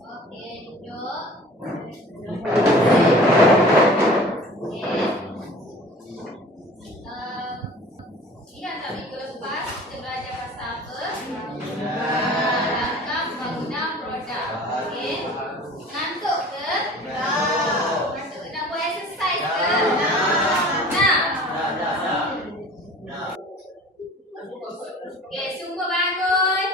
Okey, duduk. Ingat tak minggu lepas kita belajar pasal apa? Rangkap bangunan produk. Okey. Ngantuk ke? Ngantuk ke? Nak buat exercise ke? Nak. Okey, semua bangun.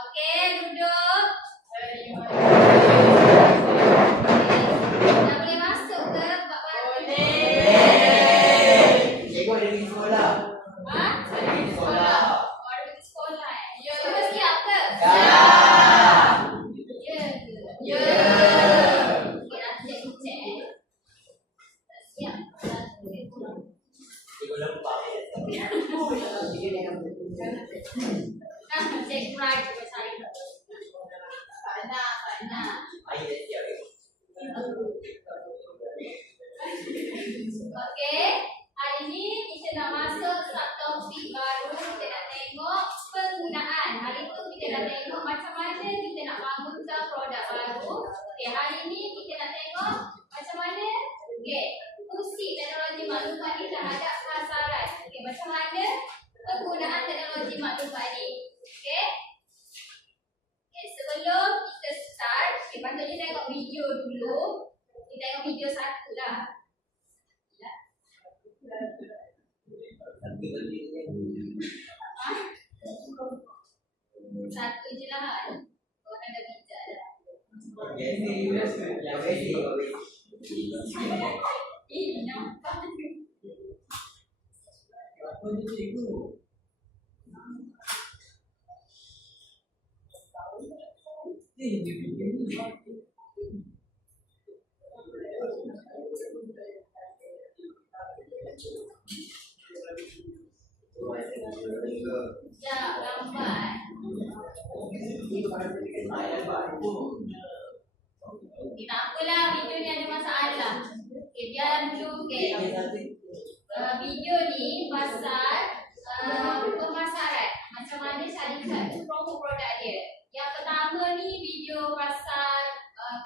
Okey, duduk. Dah boleh masuk ke bab baru? Cikgu ada pergi sekolah. Ha? Ada pergi sekolah. Oh, ada pergi sekolah eh? Semua siap ke? Ya. Ya ke? Ya. Okey, nanti cikgu cek eh. Tak siap. Cikgu lupa. Kan cikgu raja saya. Tak nak. Air dah siap. Okey, hari ni kita nak masuk subtopik baru. Kita nak tengok penggunaan. Hari tu kita dah tengok macam mana kita nak bangunkan produk baru. Okey, hari ni kita nak tengok macam mana fungsi teknologi maklumat ni terhadap pasaran. Okey, macam mana penggunaan teknologi maklumat ni. Okey. Sebelum kita start, patutnya tengok video dulu. Kita tengok video satu dah. Satu je lah kan. Orang dah bijak dah. Ini nampak. Apa ni cikgu? Dia bikin ni. Sekejap, lambat. Okay, tak apalah, video ni ada masalah. Okay, biar dulu. Okay. Video ni pasal pemasaran. Macam mana syarikat tu promo produk dia. Yang pertama ni video pasal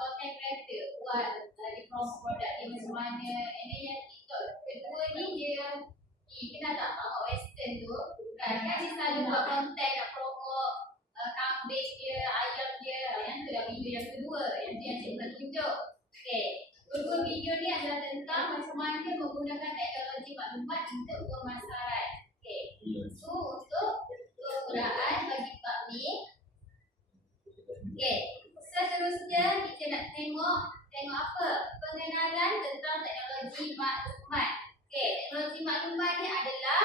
content creator buat dari promo produk dia macam mana. And then yang TikTok. Kedua ni dia kenal tak mak western tu kan dia selalu buat konten nak promote kambing dia, ayam dia. Yang tu lah video yang kedua. Yang tu yang cikgu nak tunjuk. Okay. Kedua video ni adalah tentang macam mana menggunakan teknologi maklumat untuk pemasaran. Okay. So untuk penggunaan bagi bab ni. Okay. Seterusnya kita nak tengok apa? Pengenalan tentang teknologi maklumat. Okay. Teknologi maklumat ni adalah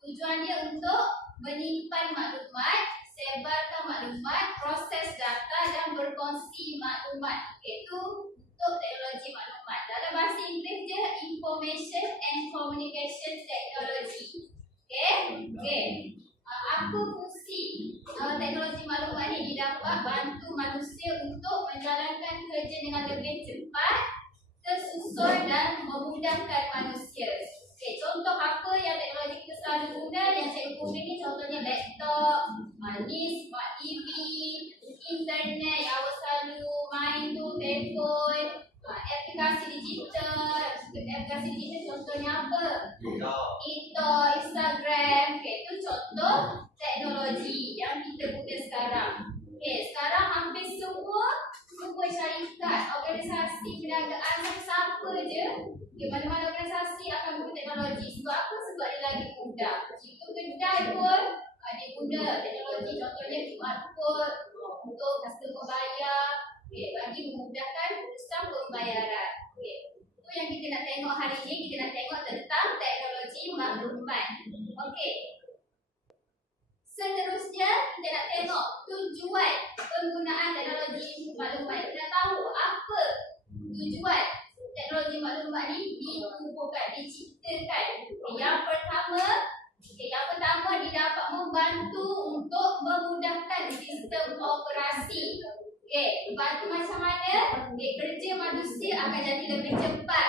tujuan dia untuk menyimpan maklumat, sebarkan maklumat, proses data dan berkongsi maklumat. Okay. Itu untuk teknologi maklumat. Dalam bahasa Inggeris dia Information and Communication Technology. Okay. Apa fungsi teknologi maklumat ni? Didapat bantu manusia untuk menjalankan kerja dengan lebih cepat, tersusun dan memudahkan manusia. Okay, contoh apa yang teknologi kita selalu guna, yang cikgu guna ni contohnya laptop, ni smart TV, internet yang awak selalu main tu, telefon, aplikasi digital. Aplikasi digital contohnya apa? TikTok, Instagram. Okay, itu contoh teknologi yang kita guna sekarang. Okay, sekarang hampir semua syarikat, organisasi perniagaan, siapa je, mana-mana organisasi akan guna teknologi. Sebab apa? Sebab dia lagi mudah. Jika kedai pun dia guna teknologi, contohnya QR code untuk customer bayar, bagi memudahkan urusan pembayaran. Itu yang kita nak tengok hari ini. Kita nak tengok tentang teknologi maklumat. Okey. Seterusnya kita nak tengok tujuan penggunaan teknologi maklumat. Kita nak tahu apa tujuan teknologi maklumat ni ditubuhkan, diciptakan. Yang pertama dia dapat membantu untuk memudahkan sistem operasi. Membantu macam mana? Kerja manusia akan jadi lebih cepat.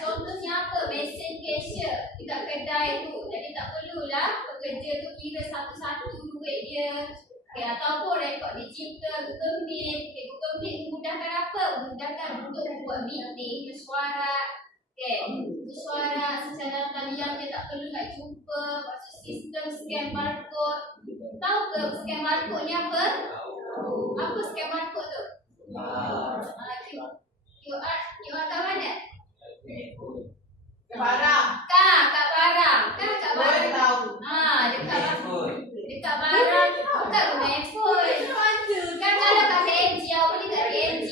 Contohnya apa? Mesin cashier dekat kedai tu. Jadi tak perlulah pekerja tu kira satu-satu duit dia. Ataupun rekod digital, Google Meet. Google Meet memudahkan apa? Memudahkan untuk buat meeting, mesyuarat. Mesyuarat secara talian dia tak perlu nak jumpa. Maksud sistem scan barcode. Tahu ke scan barcode ni apa? Apa scan barcode tu? QR kat mana? Barang. Kat barang. Kat barang. Dekat barang. Bukan guna handphone. Kan kalau kat KNG, awak beli kat KNG,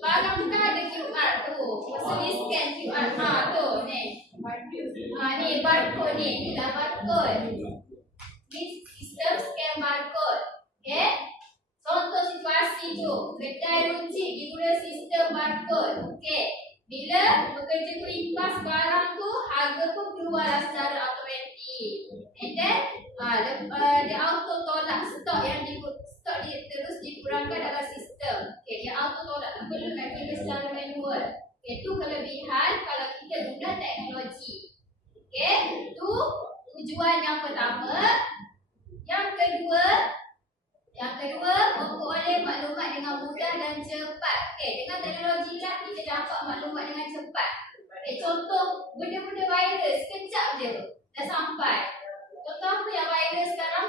barang tu kan ada QR tu. Masa dia scan QR. Tu ni. Ni barcode ni. Inilah barcode. Ni sistem scan barcode. Contoh situasi tu. Kedai runcit diguna sistem barcode. Bila pekerja tu impas barang tu, harga pun keluar secara automatik. And then dia auto tolak stok yang terus dikurangkan dalam sistem. Dia auto tolak, tak perlu nak kira secara manual. Itu kelebihan kalau kita guna teknologi. Itu tujuan yang pertama. Yang kedua, memperoleh maklumat dengan mudah dan cepat. Dengan teknologi lah kita dapat maklumat dengan cepat. Contoh, benda-benda viral sekejap je dah sampai. Contoh apa yang viral sekarang?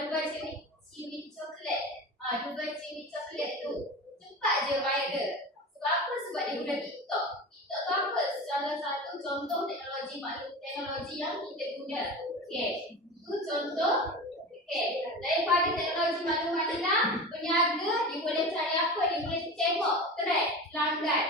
Dubai Cherry Chocolate. Dubai Cherry Chocolate tu cepat je viral. Sebab apa? Sebab dia guna TikTok. TikTok tu apa? Salah satu contoh teknologi yang kita guna. Itu contoh. Daripada teknologi maklumat ni lah, peniaga dia boleh cari apa? Dia boleh tengok trend pelanggan.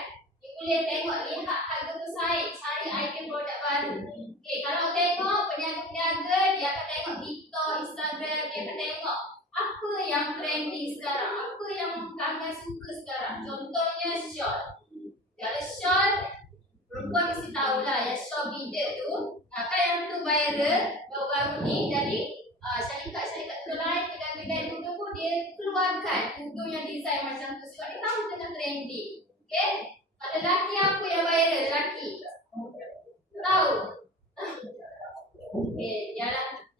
Dia boleh lihat harga pesaing, cari idea produk baru. Kalau tengok peniaga-peniaga, dia akan tengok TikTok, Instagram, dia akan tengok apa yang trending sekarang, apa yang pelanggan suka sekarang. Contohnya short. Kalau short, perempuan mesti tahulah yang short video tu. Kan yang tu viral baru-baru ni. Jadi syarikat-syarikat tu lain, kedai-kedai tudung pun dia keluarkan tudung yang design macam tu sebab dia tahu tengah trending. Kalau lelaki apa yang viral? Lelaki tahu.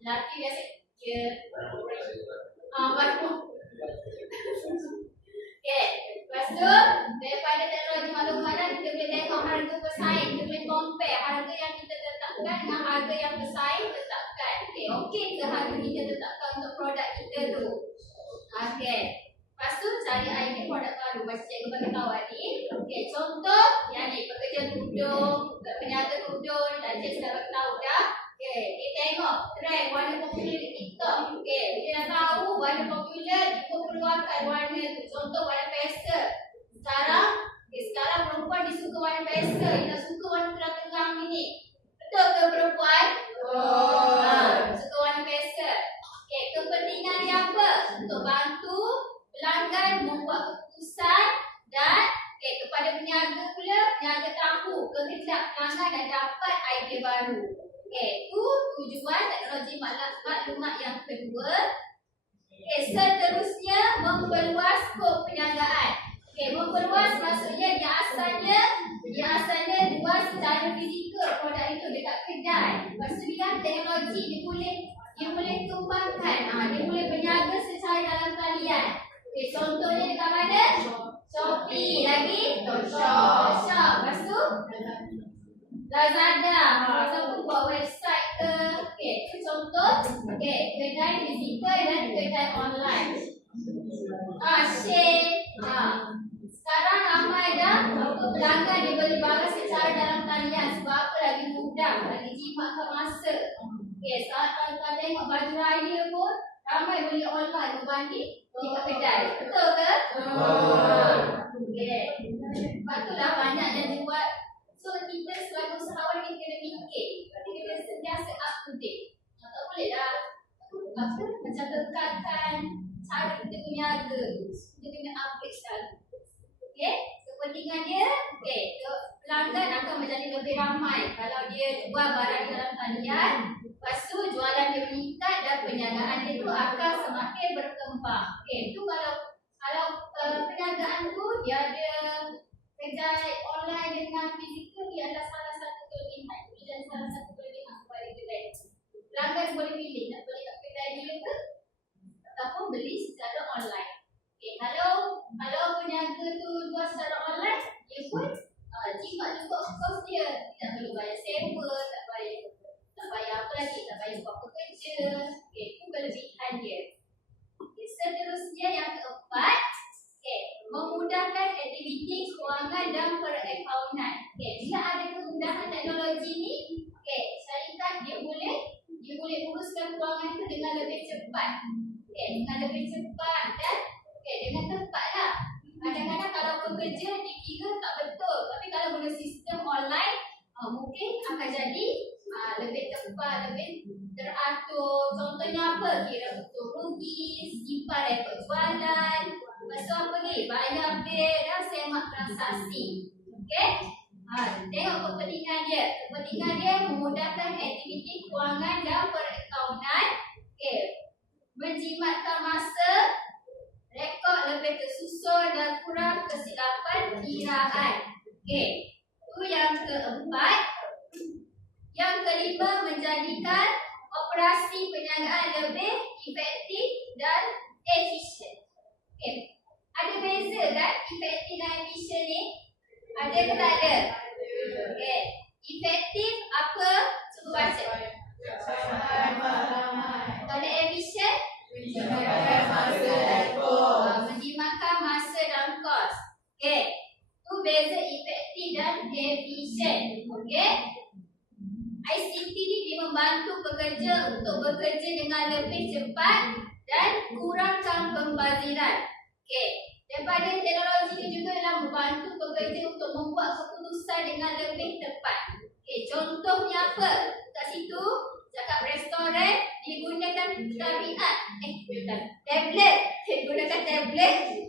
Lelaki biasa dia baru. Lepas tu daripada teknologi makhluk halal kita boleh tengok harga pesaing, kita boleh compare harga yang kita tetapkan dengan harga yang pesaing tetapkan. Okey ke harga kita tetapkan untuk produk kita tu? Okey. Lepas tu cari idea produk baru. Macam cikgu bagi tahu tadi. Okey, contoh yang ni pekerja tudung, peniaga tudung, dan cikgu dah bagi tahu dah. Okey, kita tengok trend warna popular di TikTok. Okey, kita dah tahu warna popular diperlukan warna tu. Contoh warna pastel. Sekarang perempuan disuka warna pastel. Dia suka warna terang-terang ni. Betul ke perempuan? Suka warna pastel. Okey, kepentingan dia apa? Untuk bantu pelanggan membuat keputusan dan kepada peniaga pula, peniaga tahu kekejap pelanggan dan dapat idea baru. Itu tujuan teknologi maklumat yang kedua. Seterusnya memperluas skop perniagaan. Memperluas maksudnya dia asalnya luas secara fizikal produk itu dekat kedai. Lepas tu dia teknologi dia boleh kembangkan. Dia boleh berniaga secara dalam talian. Contohnya dekat mana? Shopee, lagi Shop. Lepas tu Lazada. Ataupun buat website ke. Itu contoh kedai fizikal dan kedai online. Share. Sekarang ramai dah pelanggan dia beli barang secara dalam talian. Sebab apa? Lagi mudah, lagi jimatkan masa. Sekarang kalau tengok baju raya pun ramai beli online berbanding di kedai. Betul ke? Sebab itulah banyak yang dibuat. So kita sebagai usahawan kita kena fikir. Kita kena sentiasa up to date. Tak boleh dah macam tekankan cara kita berniaga. Kita kena update selalu. Kepentingan dia, pelanggan akan menjadi lebih ramai kalau dia jual barang di dalam talian. Lepas tu jualan dia meningkat dan perniagaan dia tu akan semakin berkembang. Itu kalau perniagaan tu dia ada kedai online dengan fizikal, dia adalah salah satu kelebihan. Dan salah satu kelebihan kepada kedai. Pelanggan boleh pilih nak beli kat kedai dia ke ataupun beli secara online. Kalau peniaga tu jual secara online, dia pun jimat juga kos dia. Tak perlu bayar sewa, tak bayar apa lagi, tak bayar sebab pekerja. Itu kelebihan dia. Seterusnya yang keempat, memudahkan aktiviti kewangan dan perakaunan. Bila ada kemudahan teknologi ni, syarikat dia boleh uruskan kewangan itu dengan lebih cepat. Dengan lebih cepat dan dengan tepat lah. Kadang-kadang kalau pekerja dikira tak betul, tapi kalau guna sistem online, mungkin akan jadi lebih tepat, lebih teratur. Contohnya apa? Kira untung rugi, simpan rekod jualan, lepas tu apa ni? Bayar bil dan semak transaksi. Tengok kepentingan dia. Kepentingan dia memudahkan aktiviti kewangan dan perakaunan. Menjimatkan masa, rekod lebih tersusun dan kurang kesilapan kiraan. Itu yang keempat. Yang kelima, menjadikan operasi perniagaan lebih efektif dan efisien. Ada beza kan efektif dan efisien ni? Ada ke tak ada? Efektif apa? Cuba baca. Kalau efisien? Menjimatkan masa dan kos. Itu beza efektif dan efisien. ICT ni dia membantu pekerja untuk bekerja dengan lebih cepat dan kurangkan pembaziran. Daripada teknologi ni juga dalam membantu pekerja untuk membuat keputusan dengan lebih tepat. Contohnya apa? Kat situ cakap restoran digunakan tabiat. Tablet. Digunakan tablet.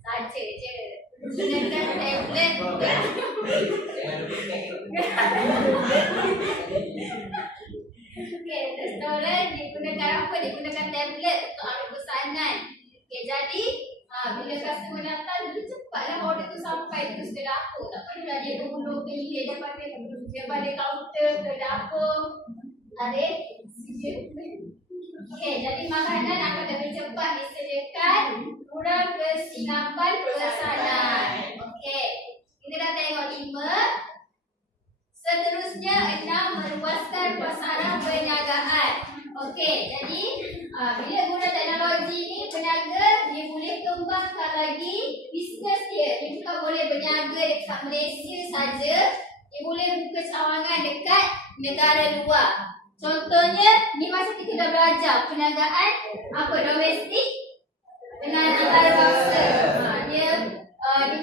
Saja je. Gunakan tablet. Restoran digunakan apa? Digunakan tablet untuk ambil pesanan. Jadi bila customer datang, lebih cepatlah order tu sampai terus ke dapur. Tak perlulah dia berulur ke hilir daripada kaunter ke dapur. Tarik. Okey, jadi makanan akan lebih cepat disediakan, kurang kesilapan pesanan. Okey, kita dah tengok 5. Seterusnya 6, meluaskan pasaran perniagaan. Okey, jadi bila guna teknologi ni, peniaga dia boleh kembangkan lagi bisnes dia. Dia bukan boleh berniaga dekat Malaysia saja, dia boleh buka cawangan dekat negara luar. Contohnya, ni masa kita dah belajar perniagaan apa domestik dengan antarabangsa. Dia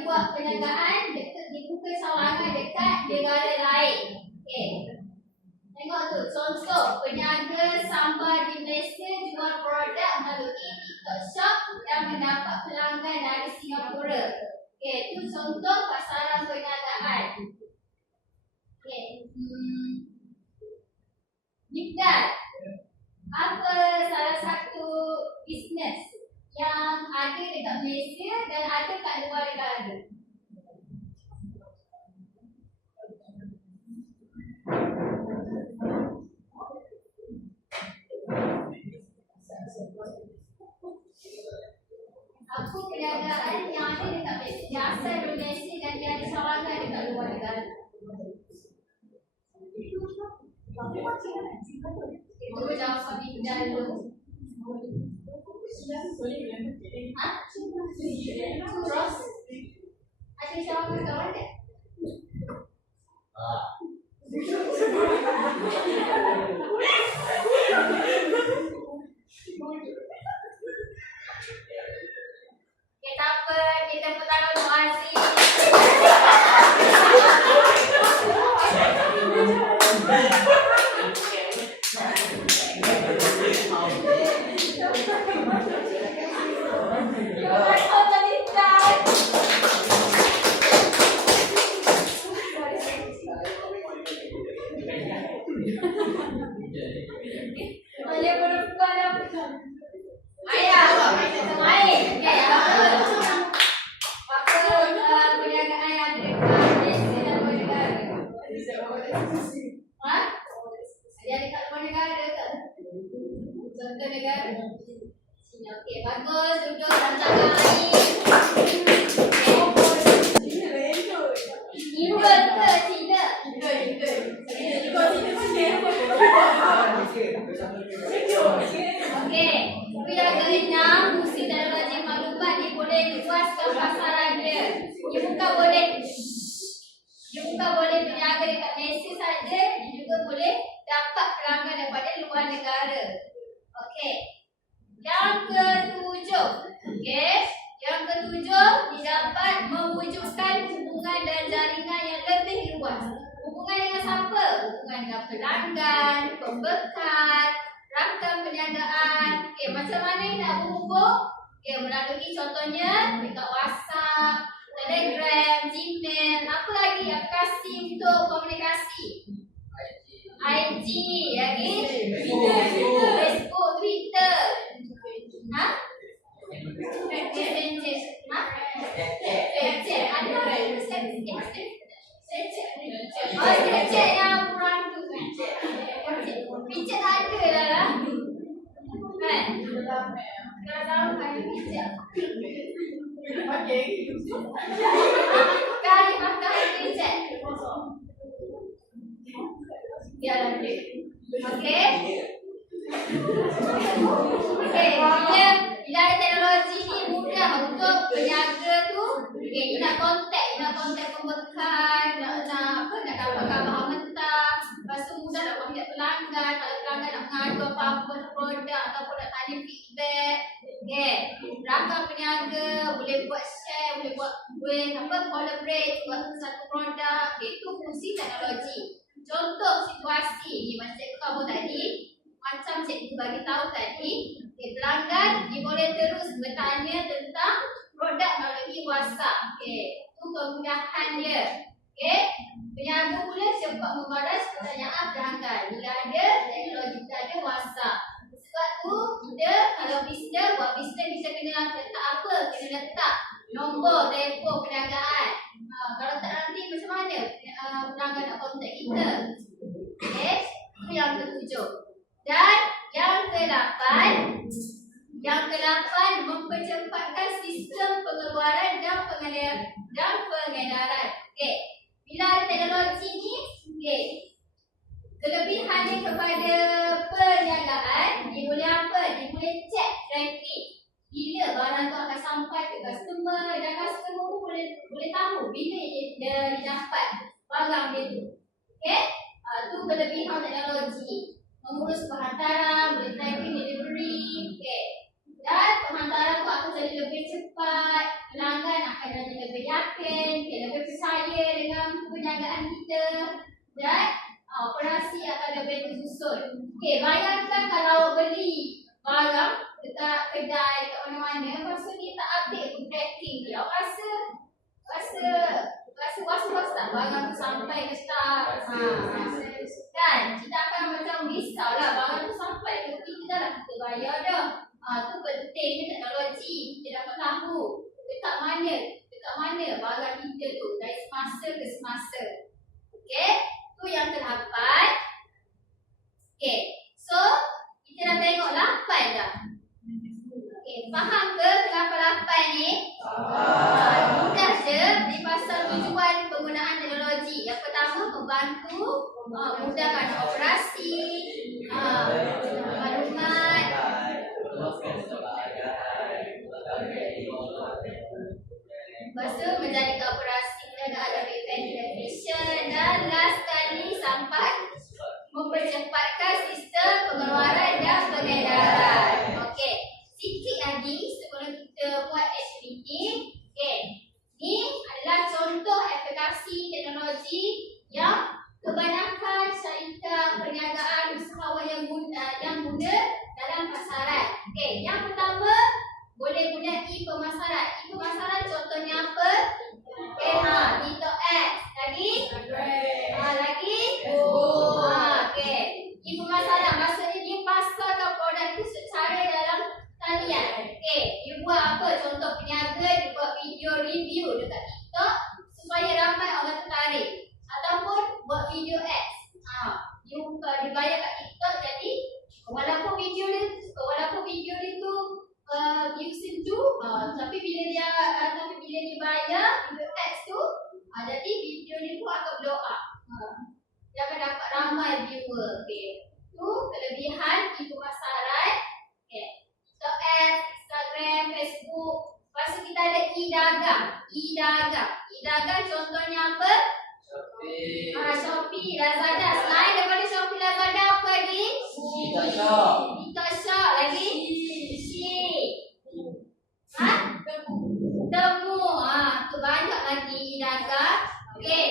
buat perniagaan dekat, dia buka cawangan dekat negara lain. Okey. Tengok tu, contoh peniaga sambar di Malaysia jual produk melalui TikTok Shop dan mendapat pelanggan dari Singapura. Okey, tu contoh pasaran perniagaan. Okey. Nifdal, apa salah satu bisnes yang ada dekat Malaysia dan ada kat luar negara? Apa perniagaan yang ada dekat Malaysia, yang asal dari Malaysia dan dia ada cawangan dekat luar negara? Itu jawapan Nifdal dulu. Ha? Terus? Ada cawangan kat mana? Okay, tak apa. Kita pertama Muazzin. Ayah perempuan apa? Ayah, main. Okay, apa perniagaan yang ada dekat Malaysia dan luar negara? Ha? Yang dekat luar negara ke? Contoh negara? Okey, bagus. Duduk dalam cagar air. India ke China? Okey, peniaga 6, fungsi teknologi maklumat dia boleh luaskan pasaran dia. Dia bukan boleh berniaga dekat Malaysia saja, dia juga boleh dapat pelanggan daripada luar negara. Okey. Yang ketujuh. Okey. Yang ketujuh, dia dapat mewujudkan hubungan dan jaringan yang lebih luas. Hubungan dengan siapa? Hubungan dengan pelanggan, pembekal, rakan perniagaan. Okey, macam mana nak berhubung? Okey, melalui contohnya dekat WhatsApp, Telegram, Gmail, apa lagi aplikasi untuk komunikasi? IG, lagi Facebook, Twitter. Ha? Messenger. Ha? Snapchat. Ada apa? Snapchat. Oh, Snapchat yang kurang tu. Snapchat ada lah. Kan? Kalau tahu kan Snapchat. Kali pakai Snapchat. Ya, nanti. Okey. Okey, bila ada teknologi ni mudah untuk peniaga tu. Okey, nak kontak pembekal, nak dapat khabar mentah. Lepas tu mudah nak kontak pelanggan, kalau pelanggan nak mengadu apa-apa produk ataupun nak tanya feedback. Okey, rakan peniaga boleh buat share, boleh buat collaborate buat satu produk. Okey, itu fungsi teknologi. Contoh situasi ni macam cikgu kamu tadi, macam cikgu bagi tahu tadi, pelanggan dia boleh terus bertanya tentang produk melalui WhatsApp. Okey, itu kemudahan dia. Okey, peniaga boleh cepat membalas pertanyaan pelanggan bila ada teknologi, bila ada WhatsApp. Sebab tu kita kalau bisnes, buat bisnes kita kena letak apa? Kena letak nombor telefon perniagaan. Kalau tak nanti macam mana pelanggan nak kontak kita? Okey, itu yang ketujuh. Dan yang ke ke-8 mempercepatkan sistem pengeluaran dan pengedaran. Okey. Bila ada teknologi ni, okey. Kelebihannya kepada perniagaan, dia boleh apa? Dia boleh check tracking. Bila barang tu akan sampai ke customer dan customer pun boleh tahu bila dia dapat barang dia tu. Okey? Tu kelebihan teknologi. Mengurus penghantaran, boleh tracking delivery. Okey. Dan penghantaran tu akan jadi lebih cepat, pelanggan akan jadi lebih yakin, lebih percaya dengan perniagaan kita dan operasi akan lebih tersusun. Okey, bayangkan kalau beli barang dekat kedai, dekat mana-mana, lepas tu dia tak update pun tracking dia. Rasa was-was tak barang tu sampai ke tak? Kan? Kita akan macam risaulah barang tu sampai ke kita dah lah kita bayar dah. Tu pentingnya teknologi. Kita dapat tahu dekat mana barang kita tu dari semasa ke semasa. Okey? Tu yang ke-8. Okey. So, kita dah tengok 8 dah. Okey, faham ke ke-8 ni? Mudah je di pasal tujuan penggunaan teknologi. Yang pertama, membantu mudahkan operasi, maklumat. Lepas tu menjadikan operasi perniagaan lebih efisien dan last kali sampai mempercepatkan sistem pengeluaran dan pengedaran. Okey, sikit lagi sebelum kita buat aktiviti. Okey, ni adalah contoh aplikasi teknologi yang kebanyakan syarikat perniagaan usahawan yang muda dalam pasaran. Okey, yang pertama boleh guna e-pemasaran. E-pemasaran contohnya apa? Okey, TikTok Ads. Lagi? Lagi? Okey. E-pemasaran maksudnya dia pasarkan produk itu secara dalam talian. Okey, dia buat apa? Contoh peniaga, dia buat video review dekat TikTok supaya ramai orang tertarik. Ataupun buat video ads. Dia dibayar kat TikTok, jadi walaupun video dia tu view sejuk, tapi bila dia bayar video ads tu, jadi video dia tu akan blow up. Dia akan dapat ramai viewer. Okey. Tu kelebihan e-pemasaran. Okey. So ads, Instagram, Facebook. Lepas tu kita ada e-dagang. E-dagang contohnya apa? Shopee, Lazada. Selain daripada Shopee, Lazada apa lagi? TikTok lagi? Temu. Tu banyak lagi e-dagang. Okey.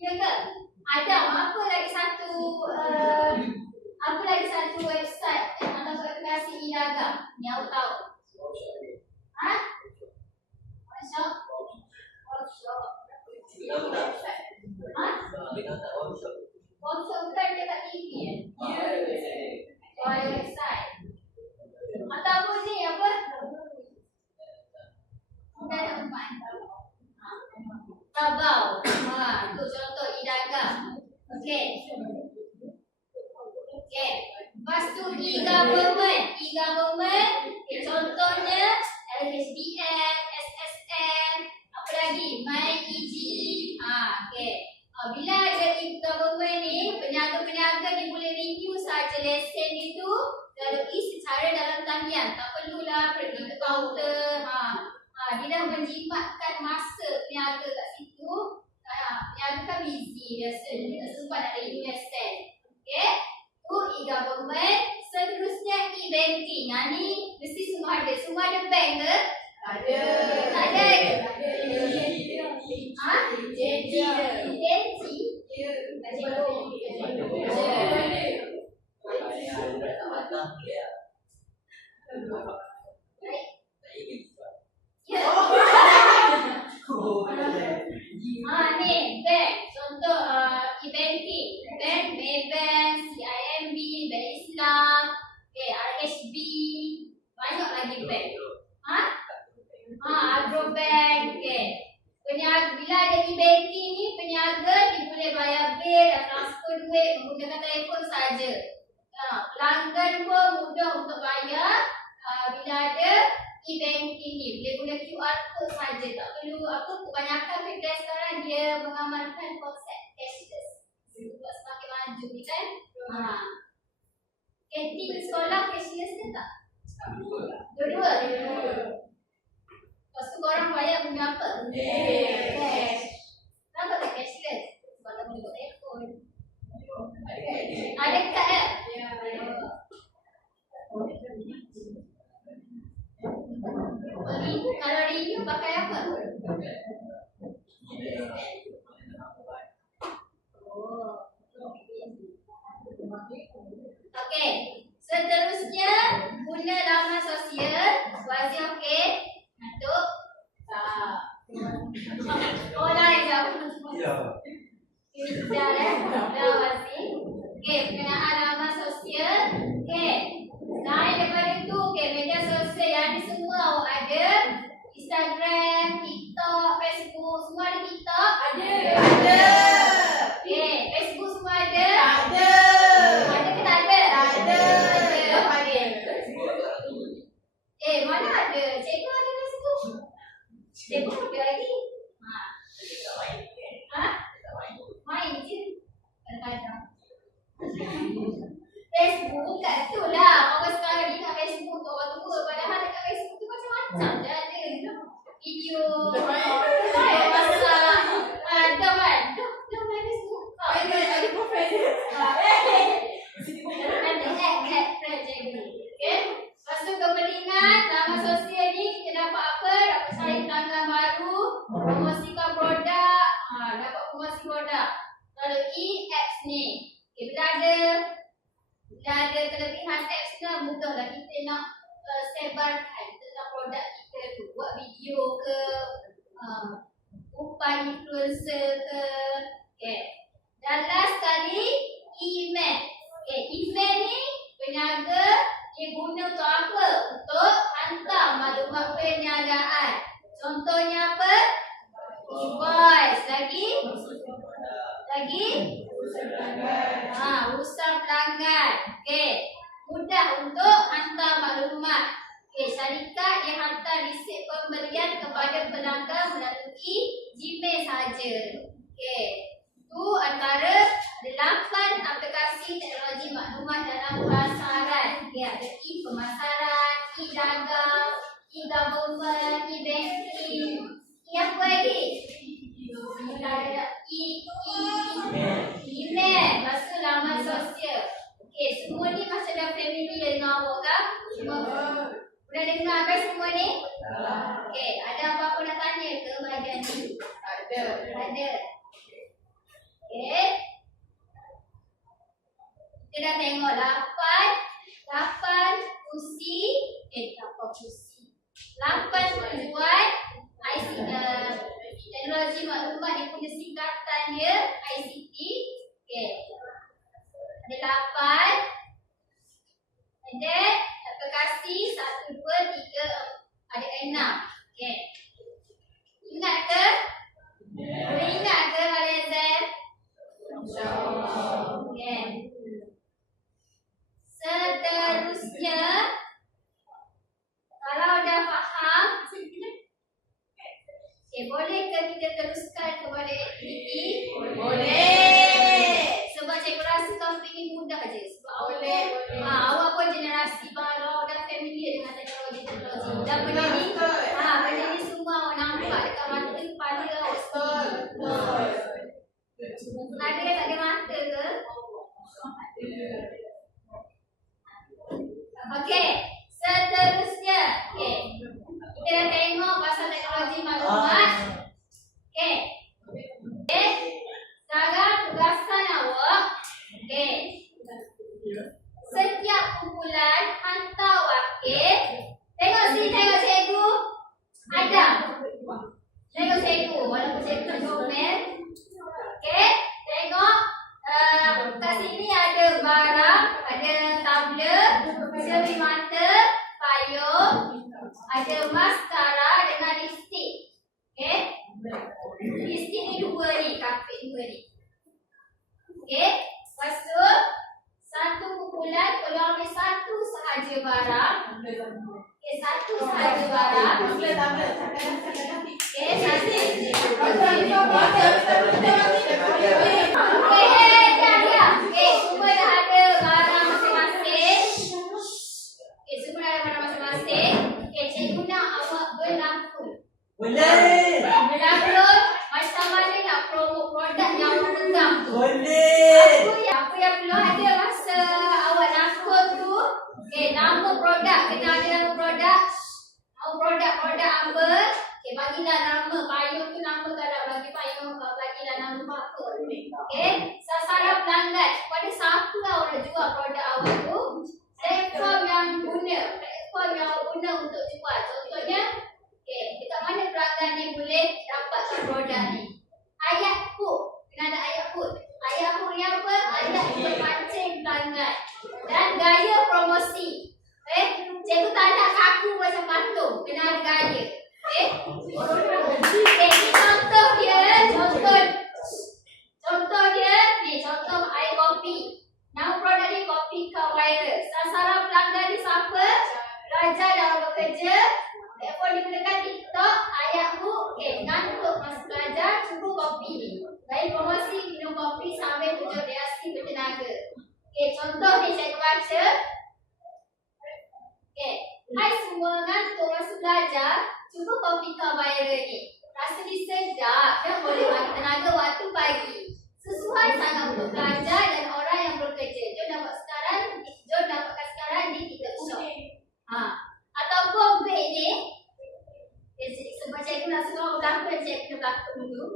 Ya ke? Ada apa lagi satu website atau aplikasi e-dagang yang awak tahu? Workshop? Workshop bukan dekat TV website. Ataupun ni apa? Bukan tempat. Tabau. Tu contoh e-dagang. Okey. Lepas tu e-government. Contohnya LHDM, SSM, apa lagi? MyEG. Okey. Bila ada e-government ni, peniaga-peniaga dia boleh review saja lesen itu lalui secara dalam talian. Tak perlulah pergi ke kaunter. Dia dah menjimatkan masa peniaga kat situ. Peniaga kan busy biasanya, dia tak sempat nak review lesen. Okey. Tu e-government. Seterusnya e-banking. Ni mesti semua ada. Semua ada bank ke? Ada. Tak ada? Ni bank. Contoh e-banking. Bank, Maybank, CIMB, Bank Islam, RHB. Banyak lagi bank. Agrobank. Peniaga, bila ada e-banking ni, peniaga dia boleh yang kedua mudah untuk bayar bila ada e-banking ni. Dia guna QR code saja, tak perlu apa. Kebanyakan kedai sekarang dia mengamalkan konsep cashless. Sebab semakin maju ni kan. Kantin sekolah cashless ke tak? Dua-dua. Lepas tu korang bayar guna apa? Cash. Kenapa tak cashless? Sebab tak boleh buat telefon. Ada kad tak? Kalau renew pakai apa? Okey. Seterusnya guna laman sosial. Wazir okey? Ngantuk? Tak. Oh lain jawab. Ya. Sekejap dah Wazir. Okey, pengenaan laman sosial. Okey. Selain daripada itu, okey, media sosial yang ni semua awak ada. Instagram, TikTok, Facebook, semua ada TikTok? Ada. Okey, Facebook semua ada? Ada ke tak ada? Ada. Mana ada? Cikgu ada Facebook? Cikgu ada lagi? Main je. Kadang-kadang. Facebook kat tu lah. Orang sekarang ni kat Facebook untuk orang tua. Padahal dekat Facebook tu macam-macam je ada. Video. Pasal. Dah kan? Dah main Facebook. Ada profil. Ada hack friend cikgu. Okay? Lepas tu kepentingan laman sosial ni kita dapat apa? Dapat cari pelanggan baru. Promosikan produk. Dapat promosi produk. Kalau e-apps ni. Okay, bila ada kelebihan apps ni mudahlah kita nak sebarkan tentang produk kita tu. Buat video ke, upaya influencer ke. Okay. Dan last sekali, email. Okay, email ni peniaga dia guna untuk apa? Untuk hantar maklumat perniagaan. Contohnya apa? Invoice. Lagi? Urusan pelanggan. Okey. Mudah untuk hantar maklumat. Okey, syarikat dia hantar resip pembelian kepada pelanggan melalui Gmail saja. Okey. Itu antara 8 aplikasi teknologi maklumat dalam pemasaran. Okey, ada e-pemasaran, e-dagang, e-government, e-banking. Apa lagi? Email. Lepas tu laman sosial. Okey, semua ni macam dah familiar dengan awak kan? Sudah dengar kan semua ni? Okey, ada apa-apa nak tanya ke bahagian ni? Ada. Okey. Kita dah tengok 8 fungsi. 8 tujuan teknologi maklumat dia punya singkatan dia ICT. Okey. Ada 8. And then aplikasi 1, 2, 3, ada 6. Okey. Ingat ke? Boleh ingat ke kalau exam? Okey. Seterusnya kalau dah faham, boleh ke kita teruskan kepada aktiviti? Boleh. Sebab cikgu rasa topik ni mudah je. Sebab awak pun generasi baru dah familiar dengan teknologi. Dan benda ni semua awak nampak dekat mata kepala awak. Ada yang tak ada mata ke? Okey. Seterusnya. Okey. Kita dah tengok pasal teknologi maklumat. Okey. Sekarang tugasan awak. Okey. Setiap kumpulan hantar wakil. Tengok sini, tengok cikgu. Adam. Tengok cikgu. Walaupun cikgu comel. Okey. Tengok. Kat sini ada barang. Ada tablet. Cermin mata. Payung. Ada maskara dengan lipstick. Okey. Lipstick ni 2 ni, kapit 2 ni. Okey. Lepas tu satu kumpulan perlu ambil 1 barang. Okey, satu sahaja barang. Okey, satu. Okey, dah. Okey, semua dah ada barang masing-masing. Okey, semua dah ada barang masing-masing. Okey, cikgu nak awak berlakon. Boleh. Berlakon macam mana nak promote produk yang awak pegang tu. Boleh. Apa yang perlu ada masa awak lakon tu, okay, nama produk, kena ada nama produk. Nama produk apa? Okay, bagilah nama payung tu, nama kalau bagi payung, bagilah nama apa. Okay, sasaran pelanggan, kepada siapa awak nak jual produk awak tu, platform yang awak guna untuk jual. Contohnya, okay, dekat mana pelanggan ni boleh dapatkan produk ni. Ayat hook, kena ada ayat hook. Ayat hook ni apa? Ayat untuk pancing pelanggan. Dan gaya promosi. Cikgu tak nak kaku macam patung. Kena ada gaya. Ini contoh dia. Contoh dia. Ni contoh air kopi. Nama produk ni Kopi Kau Virus. Sasaran pelanggan ni siapa? Pelajar yang bekerja. Telefon digunakan TikTok. Ayat hook. Ngantuk masa belajar. Cuba kopi ni. Gaya promosi minum kopi sambil tujuh reaksi bertenaga. Contoh ni cikgu baca. Hai semua, ngantuk masa belajar. Cuba Kopi Kau Viral ni. Rasa dia sedap dan boleh bagi tenaga waktu pagi. Sesuai sangat untuk pelajar dan orang yang bekerja. Jom dapatkan sekarang di TikTok Shop. Ataupun beg ni. Sebab cikgu nak suruh berlakon, cikgu kena berlakon dulu.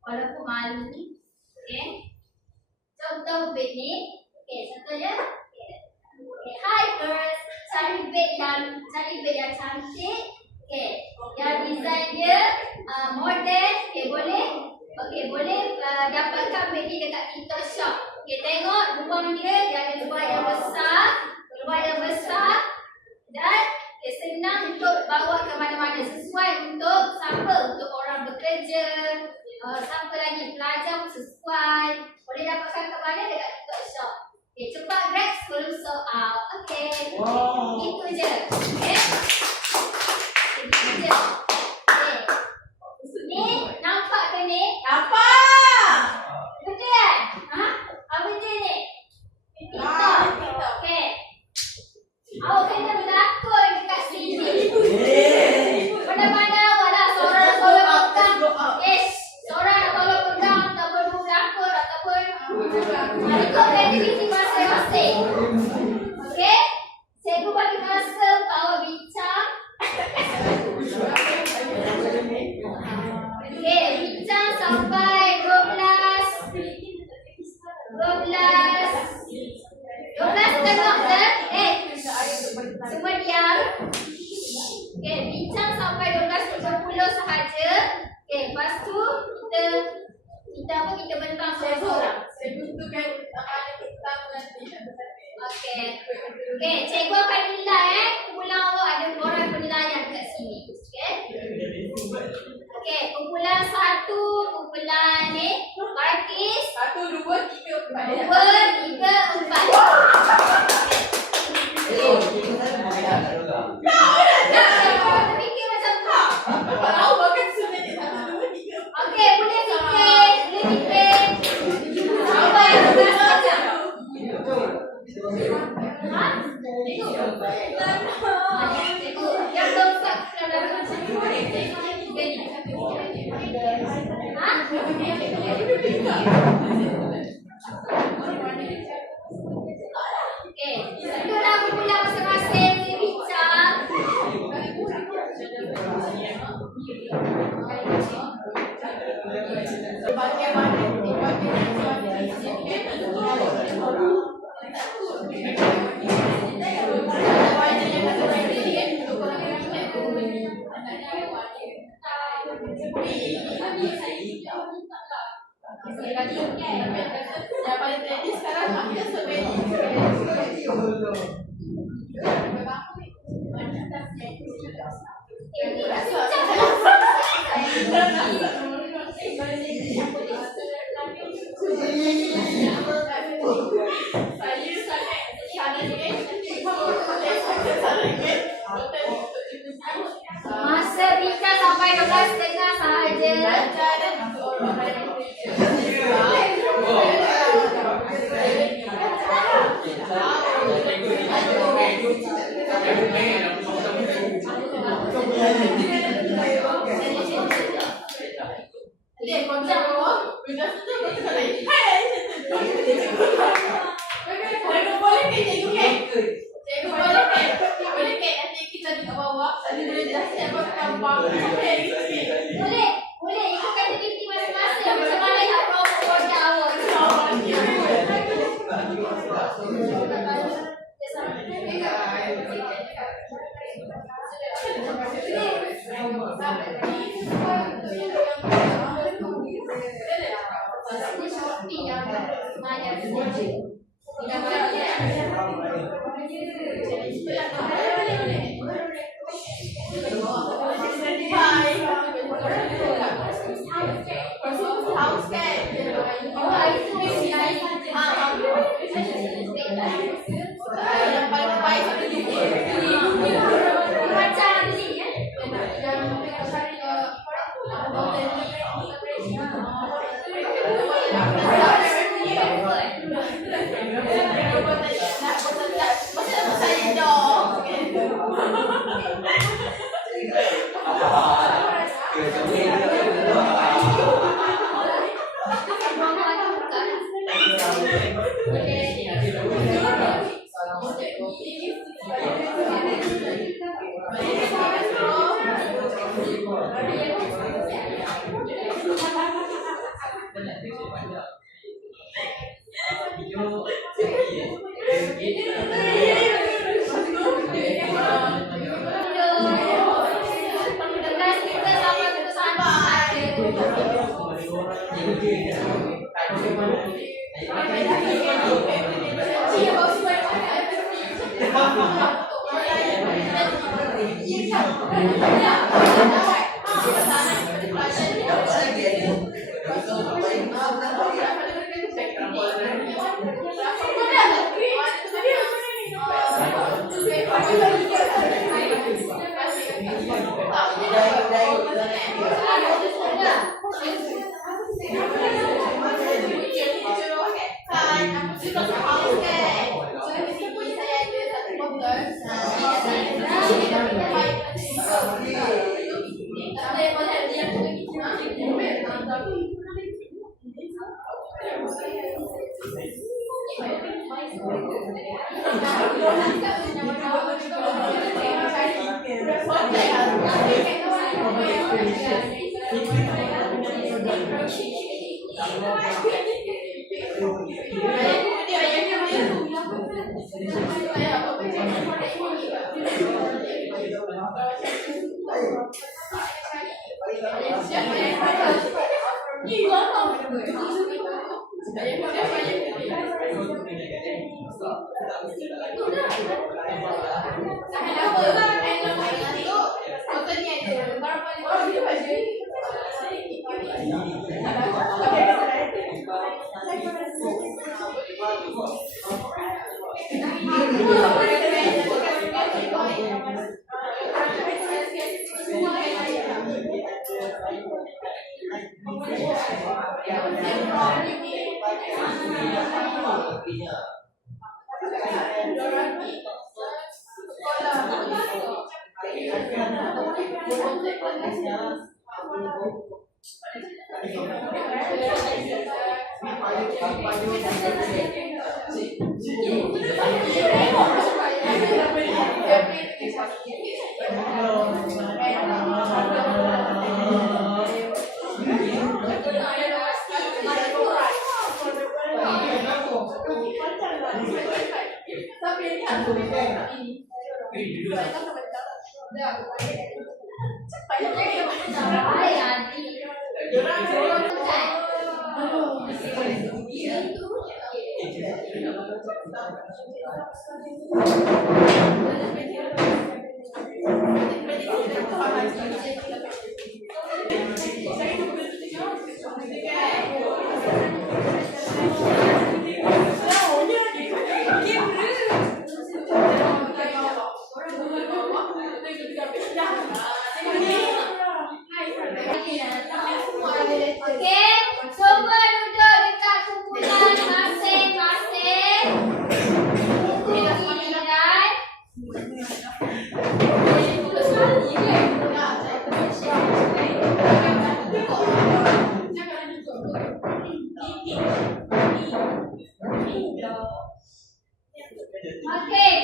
Walaupun malu ni. Contoh beg ni. Contohnya. Hi girls, cari beg yang cantik. Yang design dia modern. Boleh dapatkan beg ni dekat TikTok Shop. Tengok lubang dia ada lubang yang besar dan senang untuk bawa ke mana-mana, sesuai untuk siapa, untuk orang bekerja, siapa lagi pelajar sesuai. Boleh dapatkan ke mana dekat TikTok Shop. Cepat grab sebelum sold out. Wow. Itu je. Itu je. Ni nampak ke ni? Nampak. Betul kan? Apa je ni? TikTok. Awak kena berlakon dekat sini. Mana-mana awak dah seorang nak tolong pegang. Seorang nak tolong pegang ataupun berlakon ataupun ikut kreativiti masing-masing. Cikgu bagi masa awak bincang. Bincang sampai 12 tengok dah. Semua diam. Bincang sampai 12.30 sahaja. Lepas tu kita bentang seorang-seorang. Cikgu akan nilai kumpulan awak ada orang penilaian kat sini. Kumpulan 1, kumpulan ni Markis 1, 2, 3, 4. 2, 3, 4. Fikir macam tu. Tahu bahkan sebenarnya 1, 2, 3. Boleh fikir. Sampai 12 jam. Yang keempat Duduklah kumpulan masing-masing bincang. Yang paling trendy sekarang maknya sebenarnya. Saya sangat Dia kontrol, benda tu betul lagi. Hai, cikgu boleh ke cikgu ke? Cikgu boleh ke? Boleh ke nanti kita di bawah, tadi boleh dah siap gampang. Okey, Boleh. Boleh. Ikutkan aktiviti masing-masing. Macam mana nak promote produk awak. yang paling baik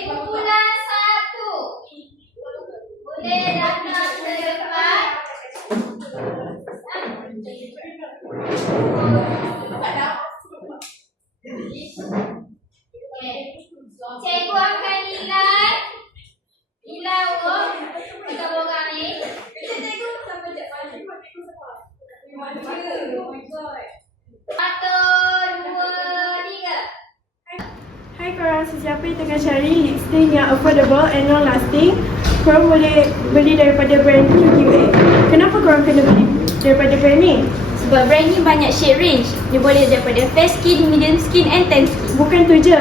kumpulan 1. Boleh datang ke depan. Okey. Cikgu akan nilai kita orang ni. Satu, dua, tiga. Hai korang, sesiapa yang tengah cari lipstick yang affordable and long lasting, korang boleh beli daripada brand QQA. Kenapa korang kena beli daripada brand ni? Sebab brand ni banyak shade range. Dia boleh daripada fair skin, medium skin and tan skin. Bukan tu je,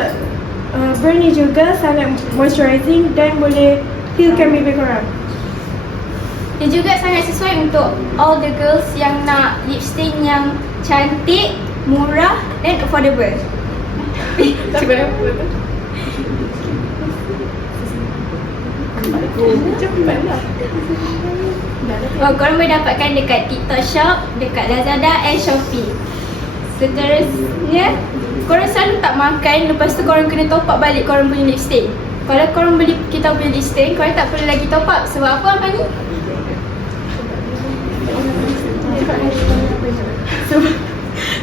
brand ni juga sangat moisturizing dan boleh healkan bibir korang. Dia juga sangat sesuai untuk all the girls yang nak lipstick yang cantik, murah dan affordable. Korang boleh dapatkan dekat TikTok Shop, dekat Lazada and Shopee. Seterusnya, korang selalu tak makan, lepas tu korang kena top up balik korang punya lipstick. Kalau korang beli kita punya lipstick, korang tak perlu lagi top up. Sebab apa Amani?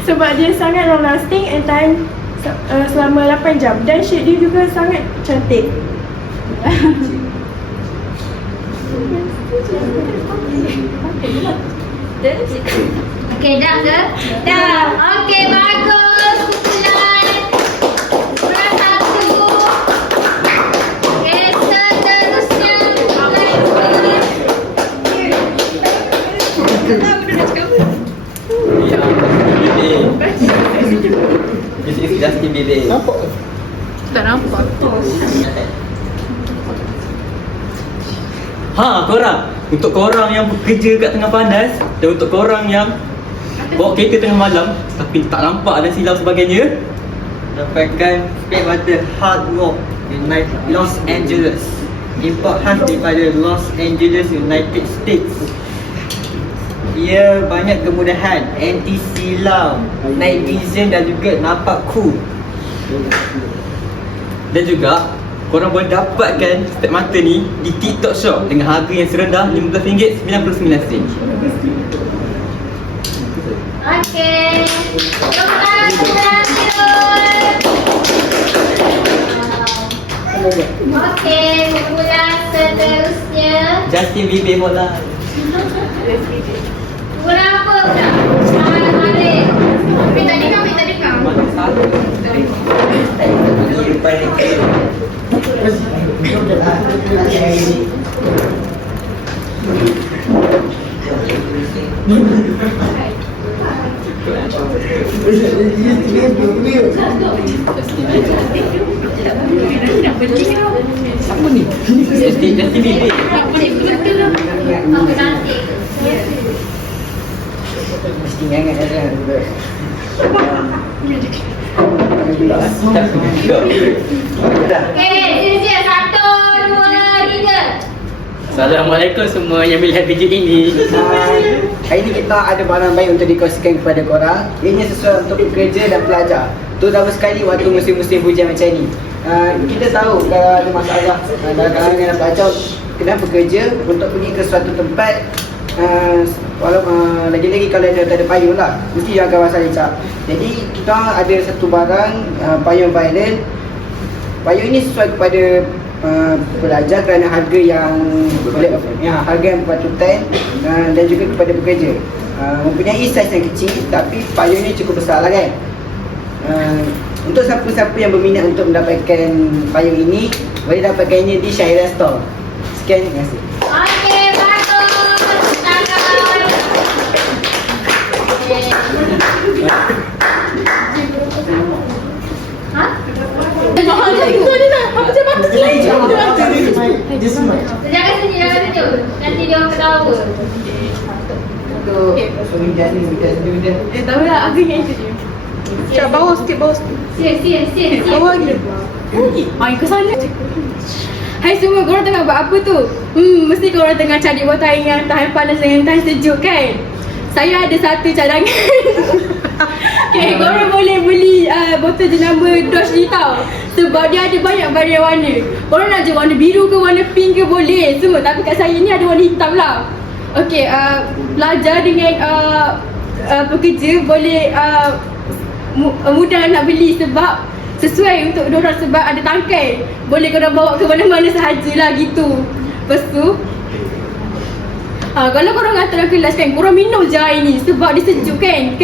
Sebab dia sangat long lasting and time selama 8 jam dan shade dia juga sangat cantik. Okey, dah ke? Dah. Okey, bagus. Kumpulan 1. Okey, seterusnya This is Justin Bieber. Tak nampak. Ha, korang. Untuk korang yang bekerja kat tengah panas dan untuk korang yang bawa kereta tengah malam tapi tak nampak dan silau sebagainya, dapatkan spek butter Hard Rock Los Angeles. Import khas daripada Los Angeles, United States. Ia banyak kemudahan, anti silau, night vision dan juga nampak cool. Dan juga korang boleh dapatkan spek mata ni di TikTok Shop dengan harga yang serendah RM15.99. Okey. Kumpulan Okey, kumpulan seterusnya. Justin Bieber mula. Kumpulan apa pula? Malik. Tapi tak dengar. Siapa ni? Justin Bieber. Aku nanti. Mesti ingat kan. Okey, sini 1, 2, 3. Assalamualaikum semua yang melihat video ini. Hari ini kita ada barang baik untuk dikongsikan kepada korang. Ini sesuai untuk pekerja dan pelajar, terutama sekali waktu musim-musim hujan macam ni. Kita tahu kalau ada masalah dalam kalangan dan pelajar kena bekerja untuk pergi ke suatu tempat, lagi-lagi kalau dia tak ada payung lah, mesti dia akan rasa lecak. Jadi kita ada satu barang, payung Violet. Payung ini sesuai kepada pelajar kerana harga yang harga yang berpatutan dan juga kepada pekerja. Mempunyai saiz yang kecil tapi payung ini cukup besar lah kan. Untuk siapa-siapa yang berminat untuk mendapatkan payung ini, boleh dapatkannya di Syahira Store. Sekian, terima kasih. Okey, bagus. Tangan. Ha? Jangan senyum. Nanti dia orang ketawa. Untuk suami jani sudah. Tahu lah, aku ingat itu dia. Cak bawah sikit, bawah sikit. Siap. Bawah lagi. Mai ke sana. Hai semua, korang tengah buat apa tu? Mesti korang tengah cari botol air yang tahan panas dan yang tahan sejuk kan? Saya ada satu cadangan. Okay, korang boleh beli botol jenama Dodge ni tau. Sebab dia ada banyak varian warna. Korang nak je warna biru ke warna pink ke boleh semua. Tapi kat saya ni ada warna hitam lah. Okay, pelajar dengan pekerja boleh mudah nak beli sebab sesuai untuk diorang sebab ada tangkai. Boleh korang bawa ke mana-mana sahajalah gitu. Lepas tu kalau korang hantar dalam kelas kan, korang minum je air ni sebab dia sejuk kan.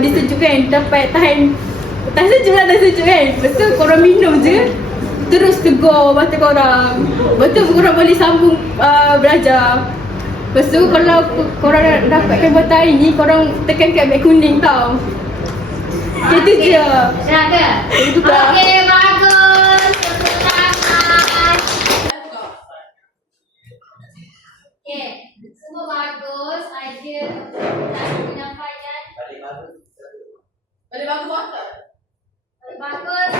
Dia sejuk kan, dapat tahan sejuk kan. Lepas tu korang minum je, terus tegur mata korang. Betul korang boleh sambung belajar. Lepas tu kalau korang dapatkan botol air ni, korang tekan kat beg kuning tau. Itu je. Nak ke? Itu tak. Okey, bagus. Tepuk tangan. Okey, semua bagus. Idea dan penyampaian. Balik bagus water. Bagus.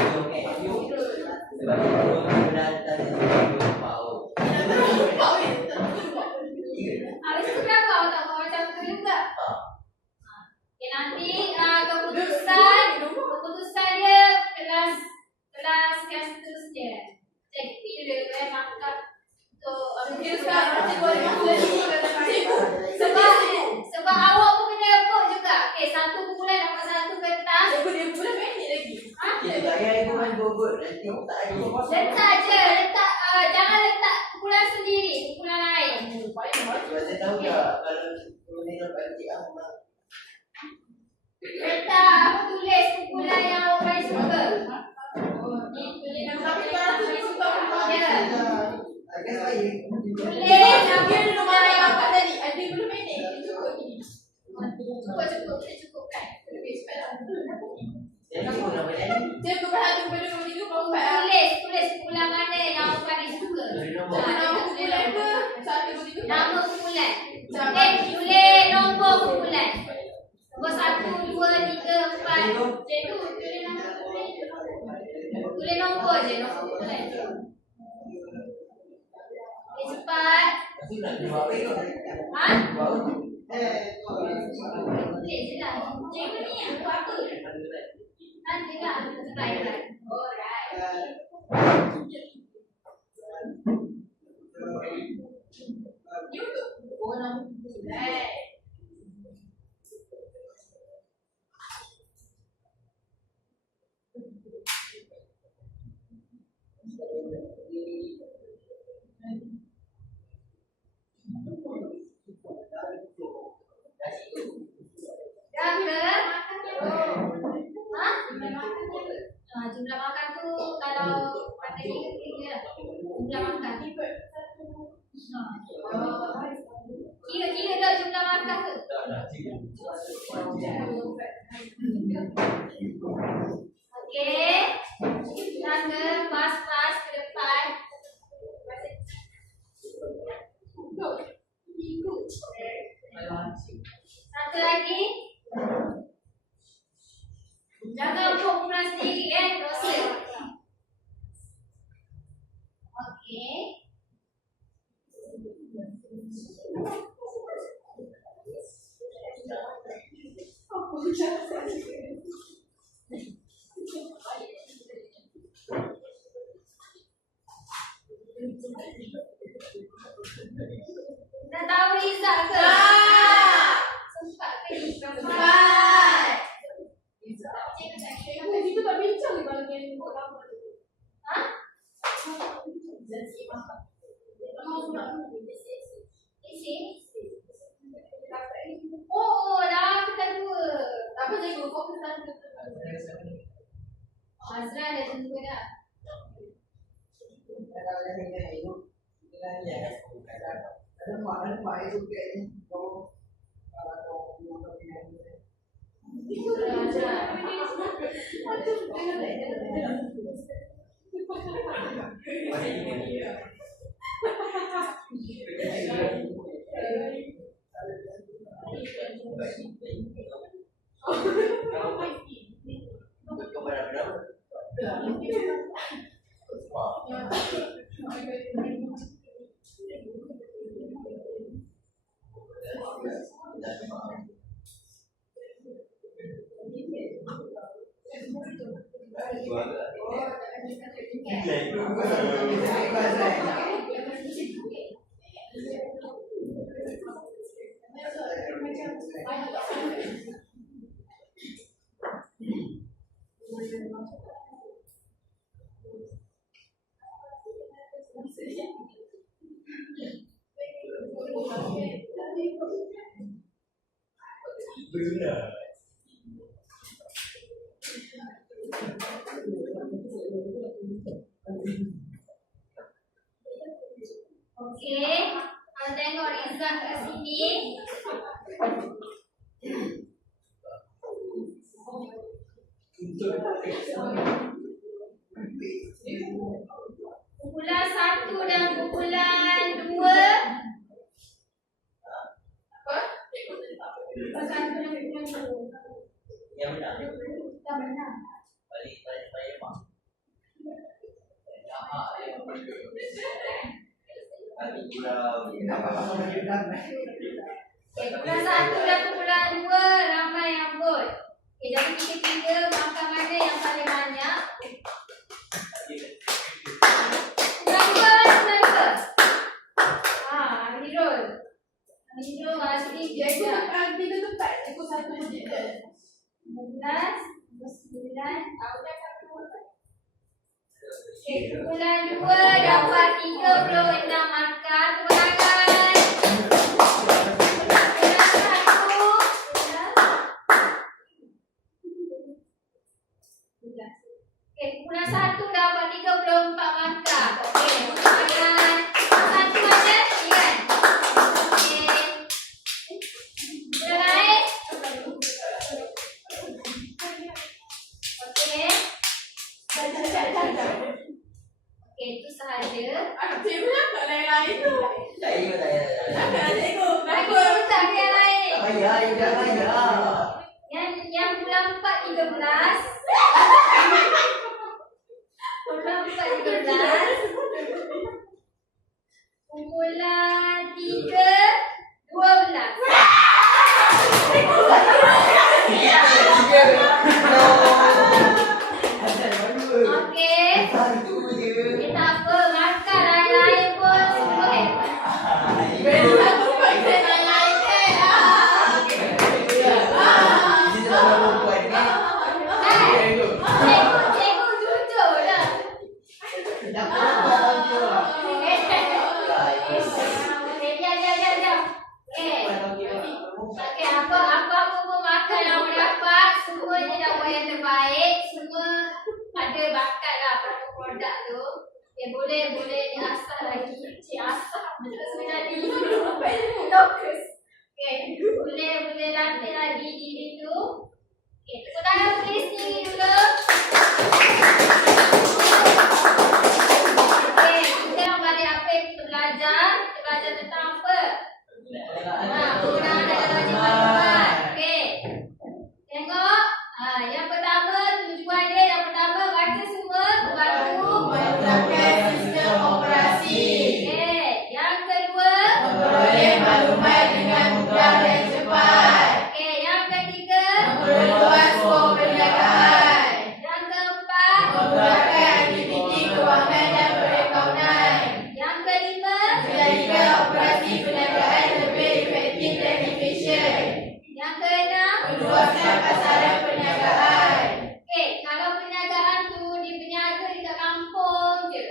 Habis tu kenapa awak tak bawa macam tu juga? Okay, nanti keputusan dia kelas seterusnya. Cek dulu mangkap untuk sebab awak pun kena report juga. Okay, satu kumpulan dapat satu kertas. Dia pula minit lagi. Letak je, jangan letak kumpulan sendiri, kumpulan lain. Letak apa tulis kumpulan yang awak paling suka. Tulis nama yang paling suka. Ya. Tulis Dia dulu mana yang dapat tadi. Ada belum minit. Cukup ni. cukup, kita cukupkan. Lebih cepat lah. Saya beberapa tu pada nombor 3 kau buat lah. Tulis kumpulan mana yang awak paling suka. Nama kumpulan ke? Satu nombor 3. Nama kumpulan. Tulis nombor kumpulan. Nombor 1, 2, 3, 4. Macam tu, tulis nama kumpulan. Tulis nombor je, nombor kumpulan. Okay, cepat. Ha? Tulis je lah. Cikgu ni yang buat apa? Nanti lah, right. Alright. Ni untuk orang kumpulan. Dah ke? Ha? Jumlah makan tu kalau materi kira jumlah makan. Kira dah jumlah makan tu. Okey. Tangga pas ke depan. Satu lagi. Jangan buat kumpulan sendiri dosa. Okey. Dah tahu result ke? Sempat ke ni? Cepat. Kita tak bincang ni kalau dia buat lama tu. Ha? Isi? Oh, dah kita dua. Apa cikgu fokus satu. Azra dah tentu dah. Okey, kalau tengok Rizal kat sini. Kumpulan 1 dan kumpulan 2. Apa? Cikgu tadi tak apa. Kumpulan 1 dan kumpulan 2. Yang benar. Kita benar. Balik saya mak. Tapi kurang. Okay, kumpulan 1 dan kumpulan 2 ramai yang vote. Okay, jadi kita markah mana yang paling banyak. Kumpulan 2 kumpulan 2. Amirul. Amirul masih dia je. Tiga tempat. Ikut satu je. 19, 9. Okay, kumpulan 2 dapat 36 markah. Tepuk tangan. Okay, kumpulan 1 dapat 34 markah. Okay, tepuk tangan. Satu ada? Ingat. Okay. Kumpulan lain? Okay. Okay, itu sahaja. Cikgu nak lain-lain tu. Saya. Nak cikgu. Lagi tak ada yang lain. Ayah. Yang bulan 4 13. Bulan 4 13. Kumpulan 3 12. Okey. Kita apa? Markah lain-lain pun semua hebat. Beri satu tempat kita lain-lain ke. Cikgu jujur dah. Diam. Okey, apa pun markah yang awak dapat, semua je dah buat yang terbaik. Semua ada bakat lah produk tu. Boleh diasah lagi. Cik asah sebenarnya fokus. Okey, boleh latih lagi diri tu. Okey, tepuk tangan please ni dulu. Okey, kita nak balik apa yang kita belajar. Kita belajar tentang apa? Penggunaan teknologi maklumat. Okey. Tengok. Yang pertama, tujuan dia yang pertama baca semua membantu Menggunakan sistem operasi. Okey. Yang kedua, Memperoleh maklumat dengan mudah dan cepat. okey, yang ketiga, Memperluas skop perniagaan. yang keempat, Menggunakan aktiviti kewangan dan perakaunan. yang kelima, Menjadikan operasi perniagaan lebih efektif dan efisien. yang keenam. Meluaskan pasaran perniagaan. Okey, kalau perniagaan tu dia berniaga dekat kampung je.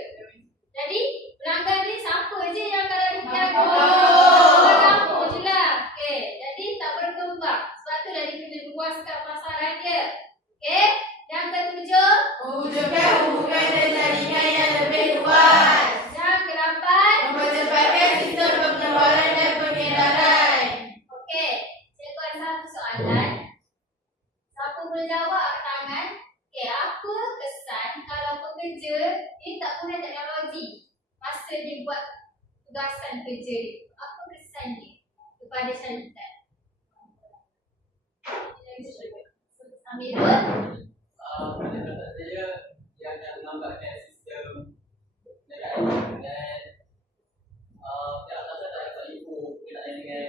Jadi, pelanggan ni siapa je yang kalau dia berniaga dekat kampung je lah. Okey, jadi tak berkembang. Sebab tu dah dia kena luaskan pasaran dia. Okey, yang ketujuh, Mewujudkan hubungan dan jaringan yang lebih luas. yang kelapan. Mempercepatkan sistem pengeluaran dan pengedaran. Okey, cikgu ada satu soalan. Siapa boleh jawab angkat tangan? Okey, apa kesan kalau pekerja dia tak guna teknologi masa dia buat tugasan kerja dia? Apa kesan dia kepada syarikat? Amirul? Pada kata saya, dia akan melambatkan sistem perniagaan dan pihak atas tak dapat info berkenaan dengan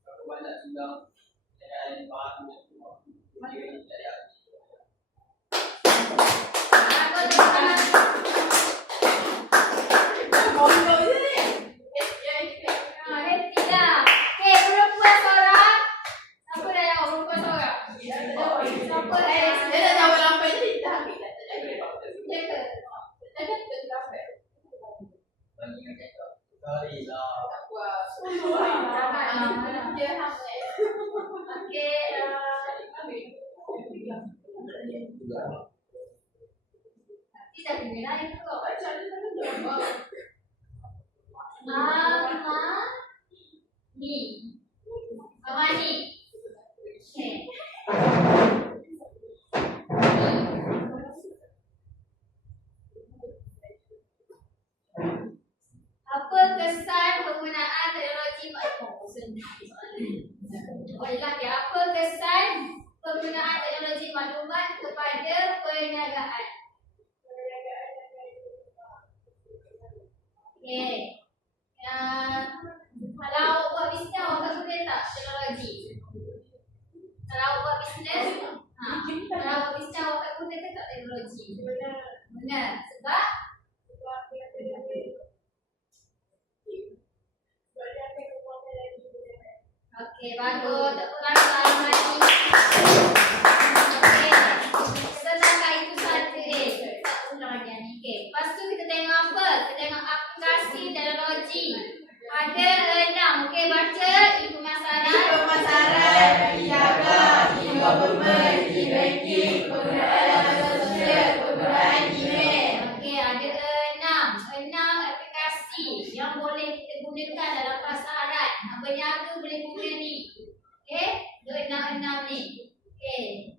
berapa banyak jumlah perniagaan baru dan semua. Dia tidak ada. Apa kesan? Mondok je ni. Happy lah. Okey, perempuan seorang. Siapa dah jawab perempuan seorang? Siapa dah? Dia tak jawab lampai tadi. Dah ambil dah. Tak jaga. Jaga. Jaga tu lampai. Sorry lah. Tak puas. Dia hang. Okey, kita kena naik tu. Mama ni. Mama ni. Okey. Apa kesan penggunaan teknologi maklumat? Apa kesan penggunaan teknologi maklumat kepada perniagaan? Okey. Kalau awak buat bisnes, awak guna tak teknologi? Kalau awak buat bisnes, kalau awak buat bisnes, awak guna ke tak teknologi? Benar. Sebab okey, bagus. Tepuk tangan lagi. Okey. Setakat itu saja. Tak ulang lagi ni. Okey. Lepas tu kita tengok apa? Kita tengok aplikasi teknologi. Ada 6. Okey, baca Ibu Masarat. e-niaga, e-government, e-banking, penggunaan sosial, penggunaan email. Okey, ada 6 aplikasi yang boleh kita gunakan dalam pasaran. Berniaga boleh guna ni. Okey, 6 ni. Okey.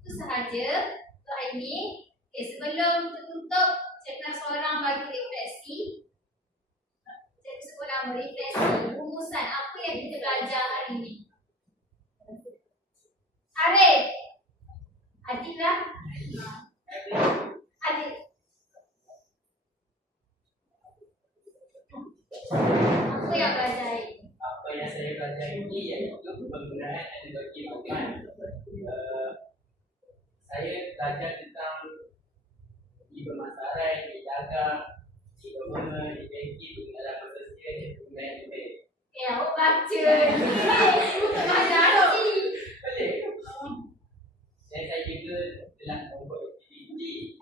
Itu sahaja untuk hari ni. Okey, sebelum kita tutup, saya nak seorang bagi refleksi. Saya sebut nama refleksi. Rumusan apa yang kita belajar hari ni? Arif. Adil lah. Adil. Apa yang belajar hari ni? Apa yang saya belajar ini iaitu penggunaan teknologi maklumat. Saya belajar tentang e-pemasaran, e-dagang, e-government, e-banking, penggunaan sosial dan penggunaan email. Awak baca. Untuk belajar ni. Boleh? Dan saya juga telah membuat aktiviti.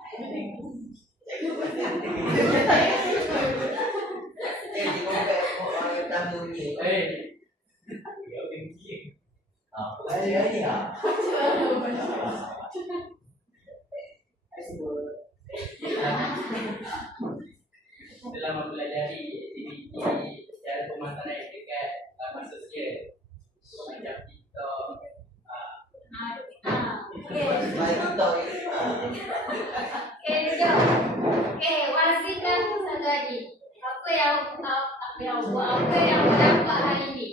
Telah mempelajari aktiviti secara pemasaran yang dekat laman sosial macam TikTok. Okey, jom. Okey, Wazir dan satu lagi. Apa yang awak dapat hari ni?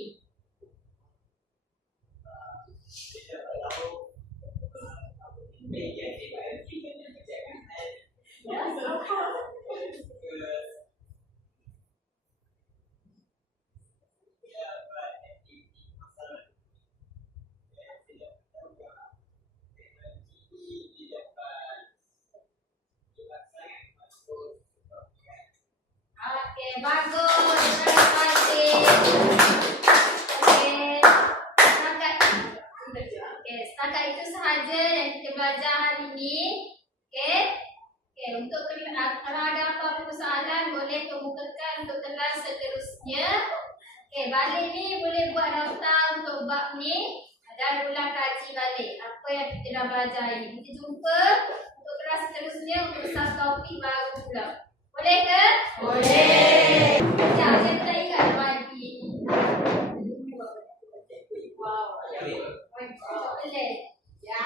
Okey, bagus. Terima kasih. Setakat itu sahaja yang kita belajar hari ini. Okey, untuk kalau ada apa-apa persoalan boleh kemukakan untuk kelas seterusnya. Okey, balik ni boleh buat daftar untuk bab ni dan ulang kaji balik apa yang kita dah belajar ini. Kita jumpa untuk kelas seterusnya untuk satu topik baru pula. Boleh ke? Boleh. Ya, saya tak ingat lagi. Wow. Boleh. Ya.